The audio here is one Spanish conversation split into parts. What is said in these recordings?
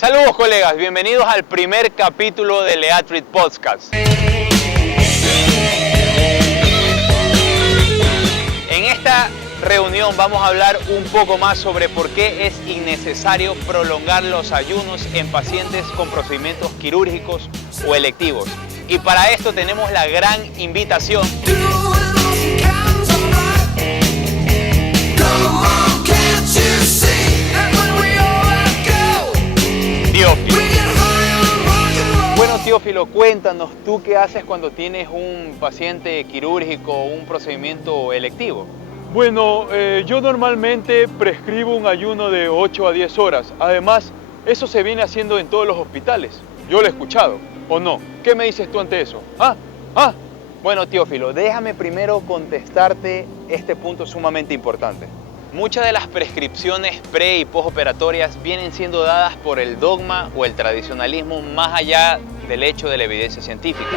Saludos colegas, bienvenidos al primer capítulo de Leatrit Podcast. En esta reunión vamos a hablar un poco más sobre por qué es innecesario prolongar los ayunos en pacientes con procedimientos quirúrgicos o electivos. Y para esto tenemos la gran invitación Teófilo. Bueno, Teófilo, cuéntanos, ¿tú qué haces cuando tienes un paciente quirúrgico o un procedimiento electivo? Bueno, yo normalmente prescribo un ayuno de 8 a 10 horas. Además, eso se viene haciendo en todos los hospitales. Yo lo he escuchado, ¿o no? ¿Qué me dices tú ante eso? Bueno, Teófilo, déjame primero contestarte este punto sumamente importante. Muchas de las prescripciones pre- y postoperatorias vienen siendo dadas por el dogma o el tradicionalismo más allá del hecho de la evidencia científica.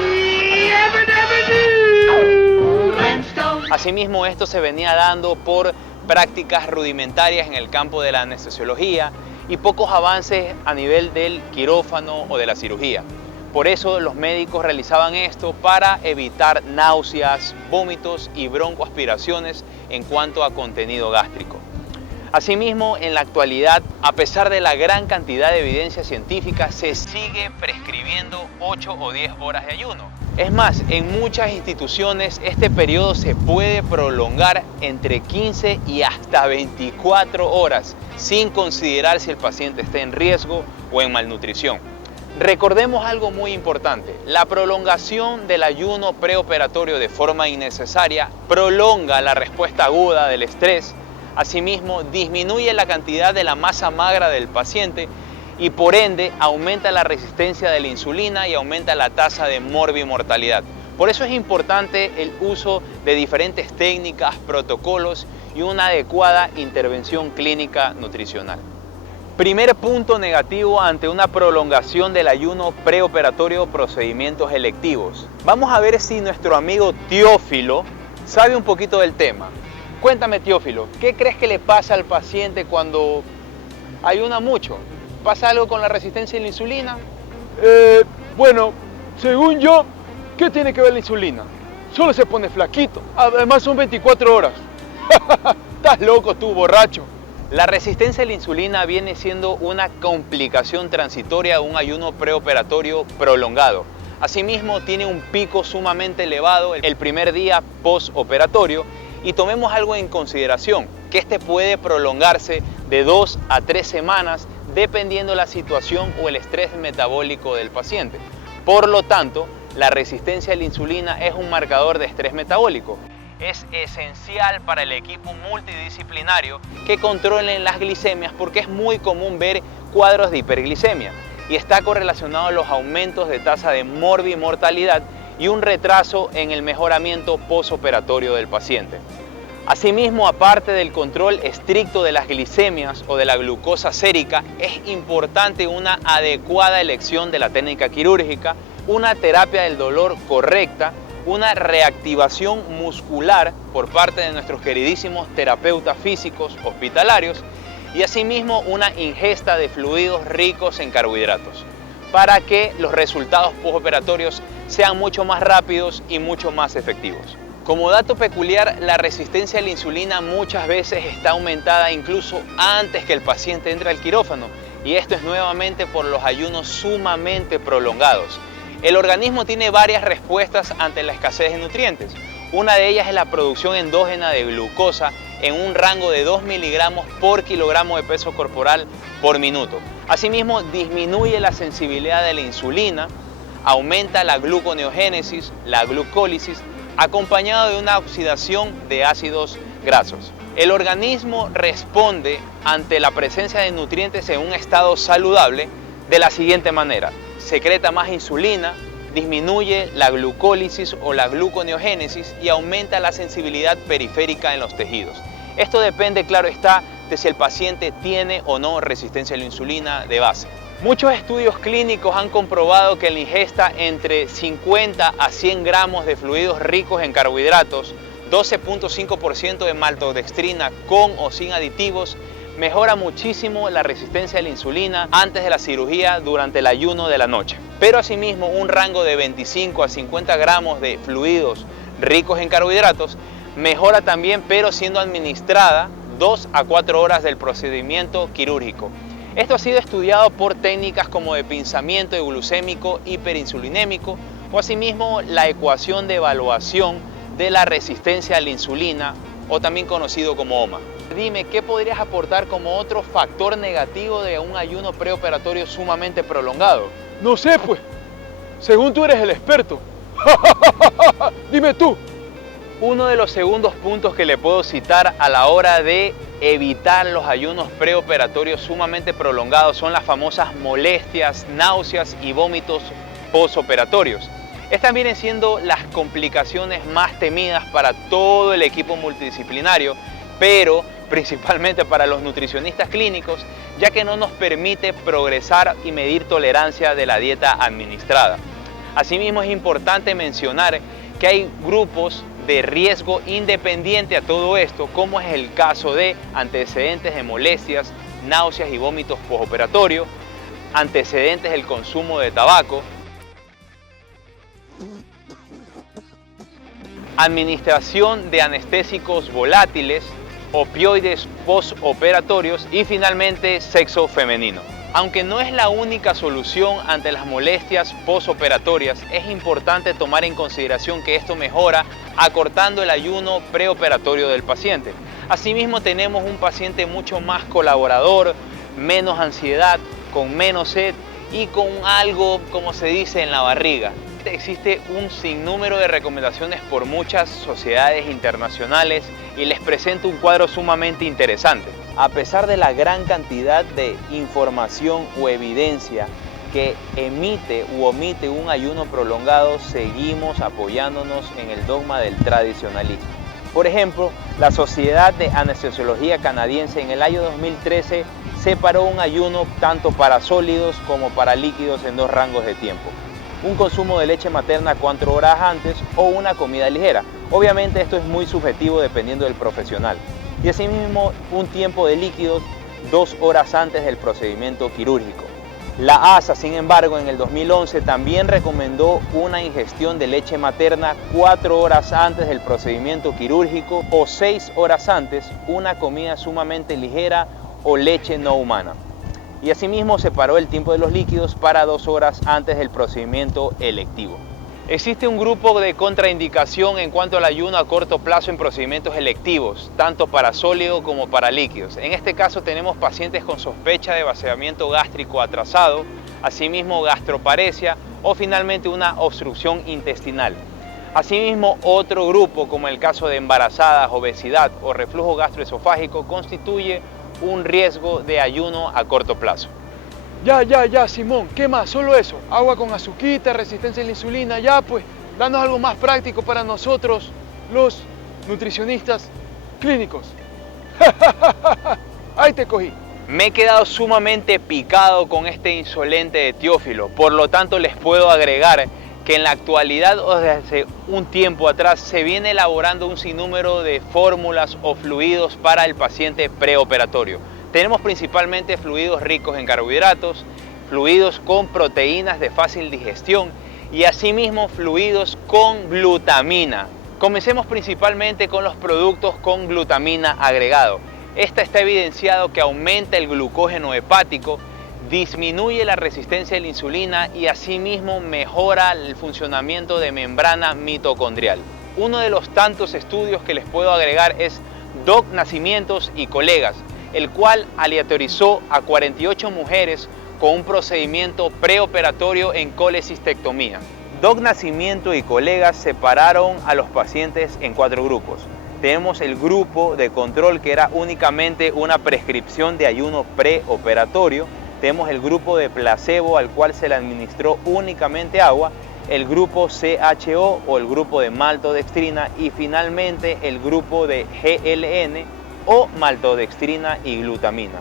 Asimismo, esto se venía dando por prácticas rudimentarias en el campo de la anestesiología y pocos avances a nivel del quirófano o de la cirugía. Por eso los médicos realizaban esto para evitar náuseas, vómitos y broncoaspiraciones en cuanto a contenido gástrico. Asimismo, en la actualidad, a pesar de la gran cantidad de evidencia científica, se sigue prescribiendo 8 o 10 horas de ayuno. Es más, en muchas instituciones este periodo se puede prolongar entre 15 y hasta 24 horas, sin considerar si el paciente está en riesgo o en malnutrición. Recordemos algo muy importante, la prolongación del ayuno preoperatorio de forma innecesaria prolonga la respuesta aguda del estrés, asimismo disminuye la cantidad de la masa magra del paciente y por ende aumenta la resistencia de la insulina y aumenta la tasa de morbimortalidad. Por eso es importante el uso de diferentes técnicas, protocolos y una adecuada intervención clínica nutricional. Primer punto negativo ante una prolongación del ayuno preoperatorio, procedimientos electivos. Vamos a ver si nuestro amigo Teófilo sabe un poquito del tema. Cuéntame, Teófilo, ¿qué crees que le pasa al paciente cuando ayuna mucho? ¿Pasa algo con la resistencia a la insulina? Bueno, según yo, ¿qué tiene que ver la insulina? Solo se pone flaquito. Además son 24 horas. Estás loco tú, borracho. La resistencia a la insulina viene siendo una complicación transitoria de un ayuno preoperatorio prolongado. Asimismo, tiene un pico sumamente elevado el primer día postoperatorio y tomemos algo en consideración, que este puede prolongarse de 2 a 3 semanas dependiendo la situación o el estrés metabólico del paciente. Por lo tanto, la resistencia a la insulina es un marcador de estrés metabólico. Es esencial para el equipo multidisciplinario que controlen las glicemias porque es muy común ver cuadros de hiperglicemia y está correlacionado a los aumentos de tasa de morbimortalidad y un retraso en el mejoramiento postoperatorio del paciente. Asimismo, aparte del control estricto de las glicemias o de la glucosa sérica, es importante una adecuada elección de la técnica quirúrgica, una terapia del dolor correcta, una reactivación muscular por parte de nuestros queridísimos terapeutas físicos hospitalarios y asimismo una ingesta de fluidos ricos en carbohidratos para que los resultados postoperatorios sean mucho más rápidos y mucho más efectivos. Como dato peculiar, la resistencia a la insulina muchas veces está aumentada incluso antes que el paciente entre al quirófano y esto es nuevamente por los ayunos sumamente prolongados. El organismo tiene varias respuestas ante la escasez de nutrientes. Una de ellas es la producción endógena de glucosa en un rango de 2 miligramos por kilogramo de peso corporal por minuto. Asimismo, disminuye la sensibilidad de la insulina, aumenta la gluconeogénesis, la glucólisis, acompañado de una oxidación de ácidos grasos. El organismo responde ante la presencia de nutrientes en un estado saludable de la siguiente manera. Secreta más insulina, disminuye la glucólisis o la gluconeogénesis y aumenta la sensibilidad periférica en los tejidos. Esto depende, claro está, de si el paciente tiene o no resistencia a la insulina de base. Muchos estudios clínicos han comprobado que la ingesta entre 50 a 100 gramos de fluidos ricos en carbohidratos, 12.5% de maltodextrina con o sin aditivos, mejora muchísimo la resistencia a la insulina antes de la cirugía durante el ayuno de la noche. Pero asimismo, un rango de 25 a 50 gramos de fluidos ricos en carbohidratos mejora también, pero siendo administrada 2 a 4 horas del procedimiento quirúrgico. Esto ha sido estudiado por técnicas como de pinzamiento glucémico hiperinsulinémico o asimismo la ecuación de evaluación de la resistencia a la insulina, o también conocido como OMA. Dime, ¿qué podrías aportar como otro factor negativo de un ayuno preoperatorio sumamente prolongado? No sé, pues. Según tú eres el experto. Dime tú. Uno de los segundos puntos que le puedo citar a la hora de evitar los ayunos preoperatorios sumamente prolongados son las famosas molestias, náuseas y vómitos posoperatorios. Estas vienen siendo las complicaciones más temidas para todo el equipo multidisciplinario, pero principalmente para los nutricionistas clínicos, ya que no nos permite progresar y medir tolerancia de la dieta administrada. Asimismo, es importante mencionar que hay grupos de riesgo independiente a todo esto, como es el caso de antecedentes de molestias, náuseas y vómitos postoperatorios, antecedentes del consumo de tabaco, administración de anestésicos volátiles, opioides postoperatorios y finalmente sexo femenino. Aunque no es la única solución ante las molestias postoperatorias, es importante tomar en consideración que esto mejora acortando el ayuno preoperatorio del paciente. Asimismo, tenemos un paciente mucho más colaborador, menos ansiedad, con menos sed y con algo, como se dice, en la barriga. Existe un sinnúmero de recomendaciones por muchas sociedades internacionales y les presento un cuadro sumamente interesante. A pesar de la gran cantidad de información o evidencia que emite u omite un ayuno prolongado, seguimos apoyándonos en el dogma del tradicionalismo. Por ejemplo, la Sociedad de Anestesiología Canadiense en el año 2013 separó un ayuno tanto para sólidos como para líquidos en dos rangos de tiempo. Un consumo de leche materna 4 horas antes o una comida ligera. Obviamente esto es muy subjetivo dependiendo del profesional. Y asimismo un tiempo de líquidos 2 horas antes del procedimiento quirúrgico. La ASA, sin embargo, en el 2011 también recomendó una ingestión de leche materna 4 horas antes del procedimiento quirúrgico o 6 horas antes una comida sumamente ligera o leche no humana. Y asimismo separó el tiempo de los líquidos para 2 horas antes del procedimiento electivo. Existe un grupo de contraindicación en cuanto al ayuno a corto plazo en procedimientos electivos, tanto para sólido como para líquidos. En este caso tenemos pacientes con sospecha de vaciamiento gástrico atrasado, asimismo gastroparesia o finalmente una obstrucción intestinal. Asimismo, otro grupo, como el caso de embarazadas, obesidad o reflujo gastroesofágico, constituye un riesgo de ayuno a corto plazo. Ya, Simón, ¿qué más? Solo eso. Agua con azuquita, resistencia a la insulina, ya pues. Danos algo más práctico para nosotros, los nutricionistas clínicos. Ahí te cogí. Me he quedado sumamente picado con este insolente de Teófilo, por lo tanto les puedo agregar que en la actualidad o desde un tiempo atrás se viene elaborando un sinnúmero de fórmulas o fluidos para el paciente preoperatorio. Tenemos principalmente fluidos ricos en carbohidratos, fluidos con proteínas de fácil digestión y asimismo fluidos con glutamina. Comencemos principalmente con los productos con glutamina agregado. Esta está evidenciado que aumenta el glucógeno hepático, disminuye la resistencia a la insulina y asimismo mejora el funcionamiento de membrana mitocondrial. Uno de los tantos estudios que les puedo agregar es Doc Nacimientos y colegas, el cual aleatorizó a 48 mujeres con un procedimiento preoperatorio en colecistectomía. Doc Nacimiento y colegas separaron a los pacientes en 4 grupos. Tenemos el grupo de control, que era únicamente una prescripción de ayuno preoperatorio. Tenemos el grupo de placebo, al cual se le administró únicamente agua, el grupo CHO o el grupo de maltodextrina y finalmente el grupo de GLN o maltodextrina y glutamina.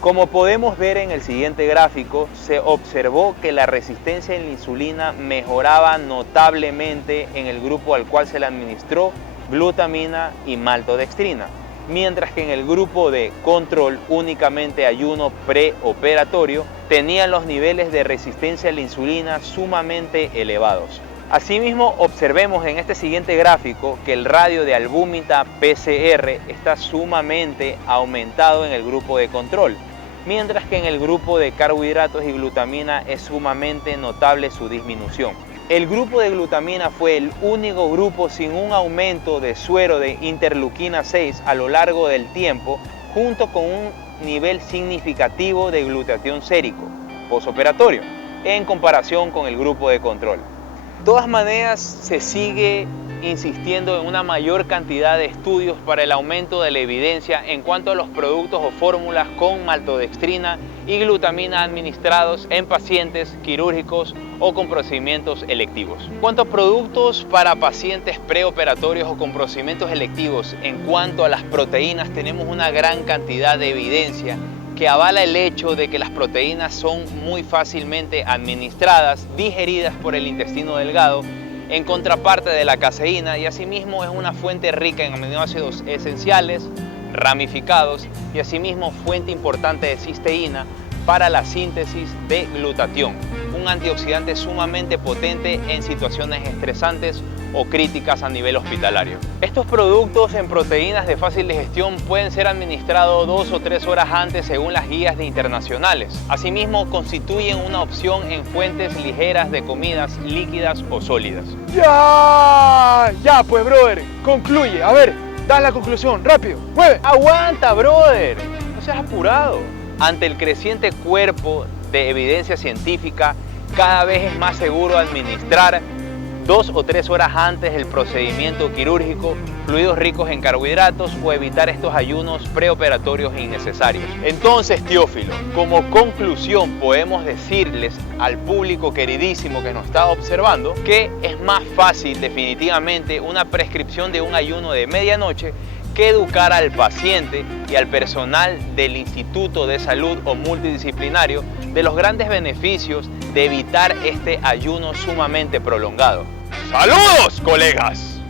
Como podemos ver en el siguiente gráfico, se observó que la resistencia a la insulina mejoraba notablemente en el grupo al cual se le administró glutamina y maltodextrina, mientras que en el grupo de control, únicamente ayuno preoperatorio, tenían los niveles de resistencia a la insulina sumamente elevados. Asimismo, observemos en este siguiente gráfico que el radio de albúmina PCR está sumamente aumentado en el grupo de control, mientras que en el grupo de carbohidratos y glutamina es sumamente notable su disminución. El grupo de glutamina fue el único grupo sin un aumento de suero de interleuquina 6 a lo largo del tiempo, junto con un nivel significativo de glutatión sérico posoperatorio en comparación con el grupo de control. De todas maneras, se sigue insistiendo en una mayor cantidad de estudios para el aumento de la evidencia en cuanto a los productos o fórmulas con maltodextrina y glutamina administrados en pacientes quirúrgicos o con procedimientos electivos. En cuanto a productos para pacientes preoperatorios o con procedimientos electivos, en cuanto a las proteínas, tenemos una gran cantidad de evidencia que avala el hecho de que las proteínas son muy fácilmente administradas, digeridas por el intestino delgado, en contraparte de la caseína, y asimismo es una fuente rica en aminoácidos esenciales, ramificados, y asimismo fuente importante de cisteína para la síntesis de glutatión, un antioxidante sumamente potente en situaciones estresantes o críticas a nivel hospitalario. Estos productos en proteínas de fácil digestión pueden ser administrados 2 o 3 horas antes según las guías internacionales. Asimismo, constituyen una opción en fuentes ligeras de comidas líquidas o sólidas. Ya, pues, brother, concluye. A ver, da la conclusión, rápido, mueve. ¡Aguanta, brother! No seas apurado. Ante el creciente cuerpo de evidencia científica, cada vez es más seguro administrar 2 o 3 horas antes del procedimiento quirúrgico fluidos ricos en carbohidratos o evitar estos ayunos preoperatorios innecesarios. Entonces, Teófilo, como conclusión podemos decirles al público queridísimo que nos está observando que es más fácil definitivamente una prescripción de un ayuno de medianoche que educar al paciente y al personal del Instituto de Salud o multidisciplinario de los grandes beneficios de evitar este ayuno sumamente prolongado. ¡Saludos, colegas!